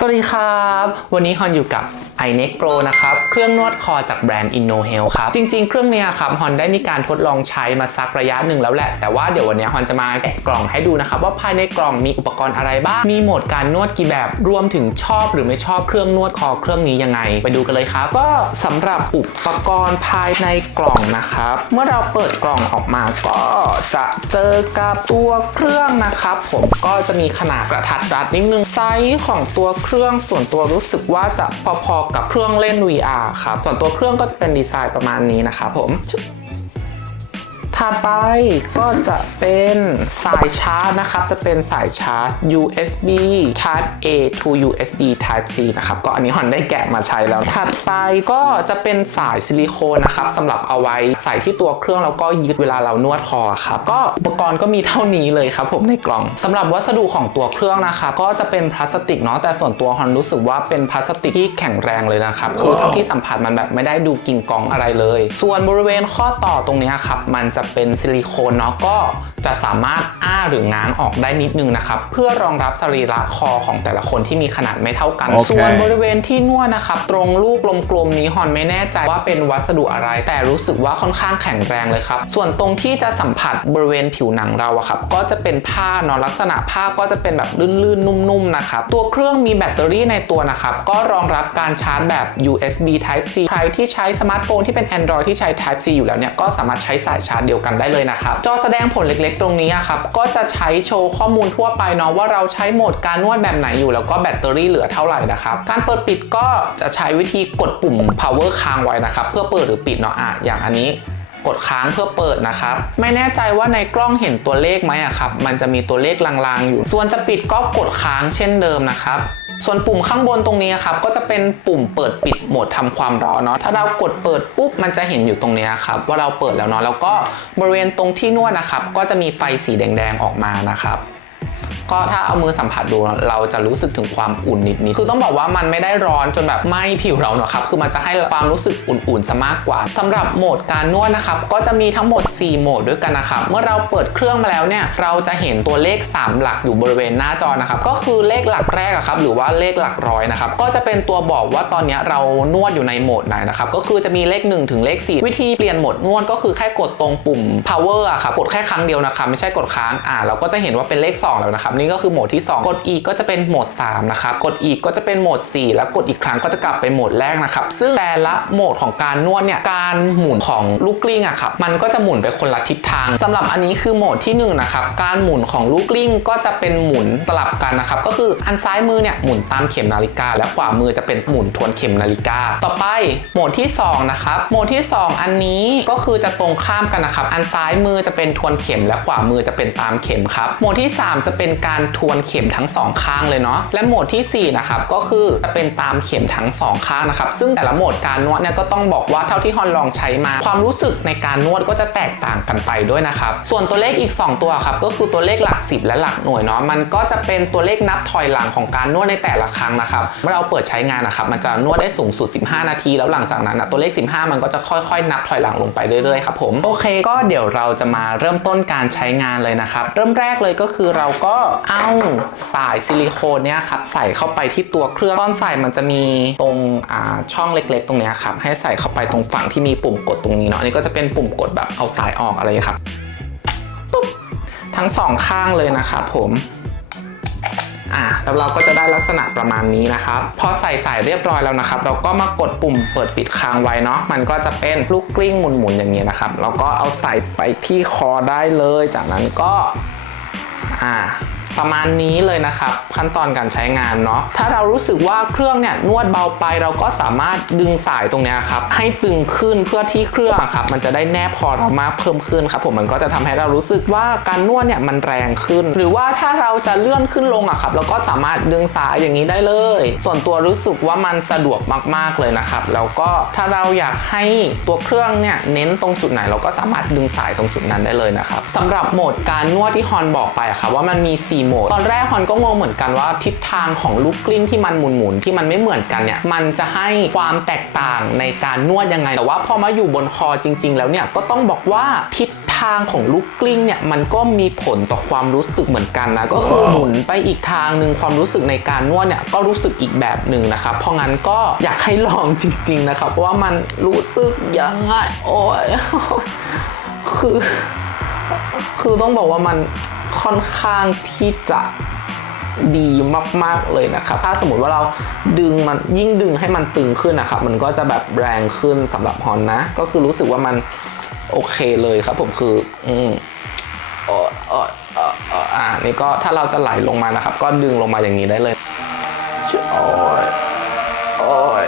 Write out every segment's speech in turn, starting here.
สวัสดีครับ วันนี้ฮอนอยู่กับ i n e c Pro นะครับ เครื่องนวดคอจากแบรนด์ InnoHealth ครับ จริงๆ เครื่องนี้ครับฮอนได้มีการทดลองใช้มาสักระยะหนึ่งแล้วแหละ แต่ว่าเดี๋ยววันนี้ฮอนจะมาแกะกล่องให้ดูนะครับ ว่าภายในกล่องมีอุปกรณ์อะไรบ้าง มีโหมดการนวดกี่แบบ รวมถึงชอบหรือไม่ชอบเครื่องนวดคอเครื่องนี้ยังไง ไปดูกันเลยครับ ก็สำหรับอุปกรณ์ภายในกล่องนะครับ เมื่อเราเปิดกล่องออกมาก็จะเจอกับตัวเครื่องนะครับ ผมก็จะมีขนาดกระทัดรัดนิดนึงไซส์ของตัวเคครื่องส่วนตัวรู้สึกว่าจะพอๆกับเครื่องเล่น VR ครับส่วนตัวเครื่องก็จะเป็นดีไซน์ประมาณนี้นะคะผม ถัดไปก็จะเป็นสายชาร์จนะครับ จะเป็นสายชาร์จ USB Type A to USB Type C นะครับ ก็อันนี้ฮอนได้แกะมาใช้แล้ว ถัดไปก็จะเป็นสายซิลิโคนนะครับสำหรับเอาไว้ใส่ที่ตัวเครื่องแล้วก็ยึดเวลาเรานวดคอครับ ก็อุปกรณ์ก็มีเท่านี้เลยครับผมในกล่องสำหรับวัสดุของตัวเครื่องนะครับก็จะเป็นพลาสติกเนาะแต่ส่วนตัวฮอนรู้สึกว่าเป็นพลาสติกที่แข็งแรงเลยนะครับคือเท่าที่สัมผัสมันแบบไม่ได้ดูกิ่งกองอะไรเลย ส่วนบริเวณข้อต่อตรงนี้ครับมันจะเป็นซิลิโคนเนาะก็ จะสามารถอ้าหรือง้างออกได้นิดนึงนะครับเพื่อรองรับสรีระคอของแต่ละคนที่มีขนาดไม่เท่ากันโอเคส่วนบริเวณที่นวดนะครับตรงลูกกลมๆนี้ฮอนไม่แน่ใจว่าเป็นวัสดุอะไร แต่รู้สึกว่าค่อนข้างแข็งแรงเลยครับ ส่วนตรงที่จะสัมผัสบริเวณผิวหนังเราอะครับก็จะเป็นผ้าเนาะลักษณะผ้าก็จะเป็นแบบลื่นๆ นุ่มๆนะครับตัวเครื่องมีแบตเตอรี่ในตัวนะครับก็รองรับการชาร์จแบบ USB Type C ใครที่ใช้สมาร์ทโฟนที่เป็น Android ที่ใช้ Type C อยู่แล้วเนี่ยก็สามารถใช้สายชาร์จเดียวกันได้เลยนะครับจอแสดงผลเล็กๆตรงนี้ครับก็จะใช้โชว์ข้อมูลทั่วไปเนาะว่าเราใช้โหมดการนวดแบบไหนอยู่ แล้วก็แบตเตอรี่เหลือเท่าไหร่นะครับการเปิดปิดก็จะใช้วิธีกดปุ่ม power ค้างไว้นะครับเพื่อเปิดหรือปิดเนาะอะอย่างอันนี้กดค้างเพื่อเปิดนะครับ ไม่แน่ใจว่าในกล้องเห็นตัวเลขไหมอะครับ มันจะมีตัวเลขลางๆอยู่ ส่วนจะปิดก็กดค้างเช่นเดิมนะครับ ส่วนปุ่มข้างบนตรงนี้ครับก็จะเป็นปุ่มเปิดปิดโหมดทำความร้อนเนาะถ้าเรากดเปิดปุ๊บมันจะเห็นอยู่ตรงนี้ครับว่าเราเปิดแล้วเนาะแล้วก็บริเวณตรงที่นวดนะครับก็จะมีไฟสีแดงๆออกมานะครับ ก็ถ้าเอามือสัมผัสดูเราจะรู้สึกถึงความอุ่นนิดๆคือต้องบอกว่ามันไม่ได้ร้อนจนแบบไหม้ผิวเราเนอะครับ คือมันจะให้ความรู้สึกอุ่นๆซะมากกว่าสำหรับโหมดการนวดนะครับ ก็จะมีทั้งหมด 4 โหมดด้วยกันนะครับ เมื่อเราเปิดเครื่องมาแล้วเนี่ย เราจะเห็นตัวเลข 3 หลักอยู่บริเวณหน้าจอนะครับ ก็คือเลขหลักแรกครับ หรือว่าเลขหลักร้อยนะครับ ก็จะเป็นตัวบอกว่าตอนนี้เรานวดอยู่ในโหมดไหนนะครับ ก็คือจะมีเลข 1 ถึงเลข 4 วิธีเปลี่ยนโหมดนวดก็คือแค่กดตรงปุ่ม power อะครับ กดแค่ครั้งเดียวนะครับ ไม่ใช่กดค้าง อ่า เราก็จะเห็นว่าเป็นเลข 2 แล้วนะครับนี่ก็คือโหมดที่ 2 กดอีกก็จะเป็นโหมด 3 นะครับ กดอีกก็จะเป็นโหมด 4 แล้วกดอีกครั้งก็จะกลับไปโหมดแรกนะครับ ซึ่งแต่ละโหมดของการนวดเนี่ย การหมุนของลูกกลิ้งอะครับ มันก็จะหมุนไปคนละทิศทางสำหรับอันนี้คือโหมดที่1นะครับ การหมุนของลูกกลิ้งก็จะเป็นหมุนสลับกันนะครับ ก็คืออันซ้ายมือเนี่ยหมุนตามเข็มนาฬิกา และขวามือจะเป็นหมุนทวนเข็มนาฬิกา ต่อไปโหมดที่2นะครับโหมดที่ 2 อันนี้ก็คือจะตรงข้ามกันนะครับ อันซ้ายมือจะเป็นทวนเข็มและขวามือจะเป็นตามเข็มครับ โหมดที่ 3 จะเป็นการการทวนเข็มทั้งสองข้างเลยเนาะและโหมดที่ 4 นะครับ ก็คือจะเป็นตามเข็มทั้งสองข้างนะครับ ซึ่งแต่ละโหมดการนวดเนี่ยก็ต้องบอกว่าเท่าที่ฮอนลองใช้มา ความรู้สึกในการนวดก็จะแตกต่างกันไปด้วยนะครับ ส่วนตัวเลขอีก 2 ตัวครับ ก็คือตัวเลขหลัก 10 และหลักหน่วยเนาะมันก็จะเป็นตัวเลขนับถอยหลังของการนวดในแต่ละครั้งนะครับเมื่อเราเปิดใช้งานนะครับมันจะนวดได้สูงสุด 15 นาที แล้วหลังจากนั้นนะตัวเลข 15 มันก็จะค่อยๆ นับถอยหลังลงไปเรื่อยๆครับผมโอเค ก็เดี๋ยวเราจะมาเริ่มต้นการใช้งานเลยนะครับเริ่มแรกเลยก็คือเราก็เอาสายซิลิโคนเนี่ยครับใส่เข้าไปที่ตัวเครื่องตอนใส่มันจะมีตรงอ่าช่องเล็กๆ ตรงเนี้ยครับให้ใส่เข้าไปตรงฝั่งที่มีปุ่มกดตรงนี้เนาะนนี้ก็จะเป็นปุ่มกดแบบเอาสายออกอะไรครับปุ๊บทั้งสองข้างเลยนะครับผมอะแล้วเราก็จะได้ลักษณะประมาณนี้นะครับพอใส่สายเรียบร้อยแล้วนะครับ เราก็มากดปุ่มเปิดปิดค้างไว้เนาะมันก็จะเป็นลูกกลิ้งหมุนๆอย่างนี้นะครับแล้วก็เอาใส่ไปที่คอได้เลย จากนั้นก็อ่า ประมาณนี้เลยนะครับขั้นตอนการใช้งานเนาะถ้าเรารู้สึกว่าเครื่องเนี่ยนวดเบาไปเราก็สามารถดึงสายตรงเนี้ยครับให้ตึงขึ้นเพื่อที่เครื่องครับมันจะได้แนบคอเรามากเพิ่มขึ้นครับผมมันก็จะทำให้เรารู้สึกว่าการนวดเนี่ยมันแรงขึ้น หรือว่าถ้าเราจะเลื่อนขึ้นลงอะครับเราก็สามารถดึงสายอย่างนี้ได้เลย ส่วนตัวรู้สึกว่ามันสะดวกมากๆเลยนะครับแล้วก็ถ้าเราอยากให้ตัวเครื่องเนี่ยเน้นตรงจุดไหน เราก็สามารถดึงสายตรงจุดนั้นได้เลยนะครับสำหรับโหมดการนวดที่ฮอนบอกไปอะครับว่ามันมี4โหมด ตอนแรกฮอนก็งงเหมือนกันว่าทิศทางของลูกกลิ้งที่มันหมุนๆที่มันไม่เหมือนกันเนี่ยมันจะให้ความแตกต่างในการนวดยังไง แต่ว่าพอมาอยู่บนคอจริง ๆ แล้วเนี่ยก็ต้องบอกว่าทิศททางของลูกกลิ้งเนี่ยมันก็มีผลต่อความรู้สึกเหมือนกันนะก็คือหมุนไปอีกทางหนึ่งความรู้สึกในการนวดเนี่ยก็รู้สึกอีกแบบหนึ่งนะครับเพราะงั้นก็อยากให้ลองจริง ๆ นะครับว่ามันรู้สึกยังไงโอ้ยคือ คือต้องบอกว่ามัน ค่อนข้างที่จะดีมากๆเลยนะครับ ถ้าสมมติว่าเราดึงมันยิ่งดึงให้มันตึงขึ้นนะครับ มันก็จะแบบแรงขึ้นสำหรับฮอนนะ ก็คือรู้สึกว่ามันโอเคเลยครับผมคือ อืมเอออออออ่านี่ก็ถ้าเราจะไหลลงมานะครับ ก็ดึงลงมาอย่างนี้ได้เลยชิโอ้ยโอ้ย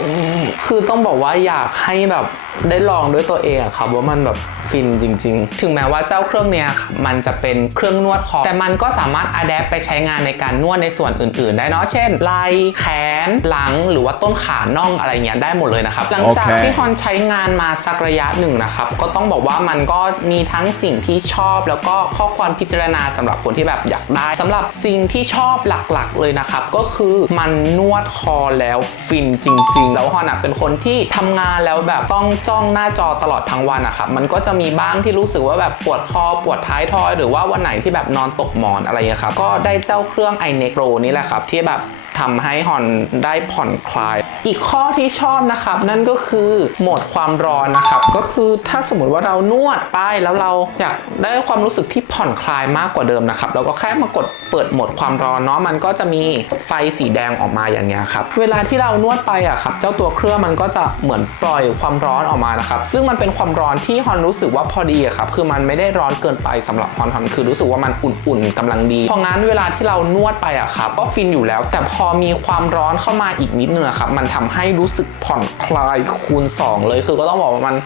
อืมคือต้องบอกว่าอยากให้แบบได้ลองด้วยตัวเองอะครับว่ามันแบบ ฟินจริง ๆ ถึงแม้ว่าเจ้าเครื่องเนี้ยครับมันจะเป็นเครื่องนวดคอแต่มันก็สามารถอัดแอปไปใช้งานในการนวดในส่วนอื่น ๆ ได้เนาะเช่นไหล่แขนหลังหรือว่าต้นขาน่องอะไรเงี้ยได้หมดเลยนะครับหลังจากโอเคที่ฮอนใช้งานมาสักระยะหนึ่งนะครับก็ต้องบอกว่ามันก็มีทั้งสิ่งที่ชอบ แล้วก็ข้อความพิจารณาสำหรับคนที่แบบอยากได้สำหรับสิ่งที่ชอบหลักๆ เลยนะครับก็คือมันนวดคอแล้วฟินจริง ๆ แล้วฮอนอะเป็นคนที่ทำงานแล้วแบบต้องจ้องหน้าจอตลอดทั้งวันอะครับมันก็จะมีีบ้างที่รู้สึกว่าแบบปวดคอปวดท้ายทอย หรือว่าวันไหนที่แบบนอนตกหมอนอะไรเงี้ยครับก็ได้เจ้าเครื่อง i n e c r o นี่แหละครับที่แบบทำให้ฮอนได้ผ่อนคลาย อีกข้อที่ชอบนะครับ นั่นก็คือโหมดความร้อนนะครับ ก็คือถ้าสมมติว่าเรานวดไปแล้วเราอยากได้ความรู้สึกที่ผ่อนคลายมากกว่าเดิมนะครับเราก็แค่มากดเปิดโหมดความร้อนเนาะมันก็จะมีไฟสีแดงออกมาอย่างเงี้ยครับเวลาที่เรานวดไปอะครับเจ้าตัวเครื่องมันก็จะเหมือนปล่อยความร้อนออกมานะครับซึ่งมันเป็นความร้อนที่ฮอนรู้สึกว่าพอดีอะครับคือมันไม่ได้ร้อนเกินไปสำหรับฮอนฮอนคือรู้สึกว่ามันอุ่นๆกำลังดีเพราะงั้นเวลาที่เรานวดไปอะครับก็ฟินอยู่แล้ว แต่พอมีความร้อนเข้ามาอีกนิดนึงอะครับมันทำให้รู้สึกผ่อนคลายคูณ 2 เลยคือก็ต้องบอกว่ามัน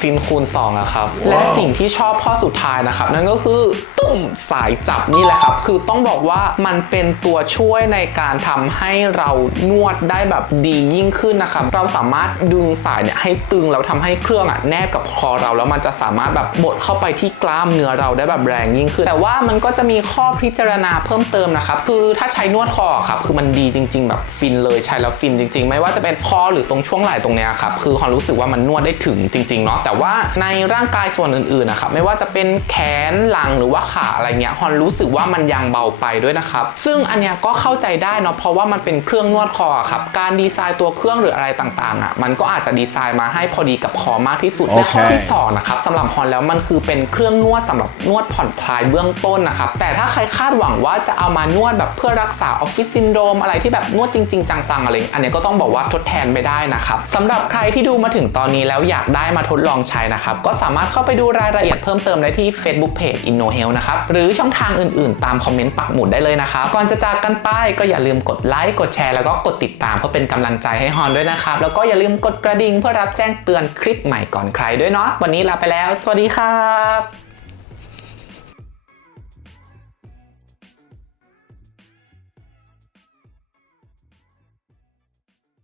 ฟินคูณ2อะครับ และสิ่งที่ชอบข้อสุดท้ายนะครับ นั่นก็คือ ตุ่มสายจับนี่แหละครับ คือต้องบอกว่ามันเป็นตัวช่วยในการทำให้เรานวดได้แบบดียิ่งขึ้นนะครับ เราสามารถดึงสายเนี่ยให้ตึงแล้วทำให้เครื่องอะแนบกับคอเรา แล้วมันจะสามารถแบบบดเข้าไปที่กล้ามเนื้อเราได้แบบแรงยิ่งขึ้น แต่ว่ามันก็จะมีข้อพิจารณาเพิ่มเติมนะครับ คือถ้าใช้นวดคอครับ คือมันดีจริง ๆ แบบฟินเลยใช้แล้วฟินจริง ๆ ไม่ว่าจะเป็นคอหรือตรงช่วงไหล่ตรงเนี้ยครับ คือความรู้สึกว่ามันนวดได้ถึงจริงๆเนาะ แต่ว่าในร่างกายส่วนอื่นๆนะครับ ไม่ว่าจะเป็นแขนหลังหรือว่าขาอะไรเงี้ยฮอนรู้สึกว่ามันยังเบาไปด้วยนะครับซึ่งอันเนี้ยก็เข้าใจได้เนาะเพราะว่ามันเป็นเครื่องนวดคออะครับการดีไซน์ตัวเครื่องหรืออะไรต่างๆอะมันก็อาจจะดีไซน์มาให้พอดีกับคอมากที่สุดและข้อโอเคที่สองนะครับสำหรับฮอนแล้วมันคือเป็นเครื่องนวดสำหรับนวดผ่อนคลายเบื้องต้นนะครับแต่ถ้าใครคาดหวังว่าจะเอามานวดแบบเพื่อรักษาออฟฟิศซินโดรมอะไรที่แบบนวดจริง ๆ จังๆอะไรอันเนี้ยก็ต้องบอกว่าทดแทนไม่ได้นะครับสำหรับใครที่ดูมาถึงตอนนี้แล้วอยากได้มาทดลองใช้นะครับก็สามารถเข้าไปดูรายละเอียดเพิ่มเติมได้ที่ Facebook Page InnoHealth นะครับหรือช่องทางอื่นๆ ตามคอมเมนต์ปักหมุดได้เลยนะครับ ก่อนจะจากกันไปก็อย่าลืมกดไลค์ กดแชร์ แล้วก็กดติดตามเพื่อเป็นกำลังใจให้ฮอนด้วยนะครับ แล้วก็อย่าลืมกดกระดิ่งเพื่อรับแจ้งเตือนคลิปใหม่ก่อนใครด้วยเนาะ วันนี้ลาไปแล้ว สวัสดีครับ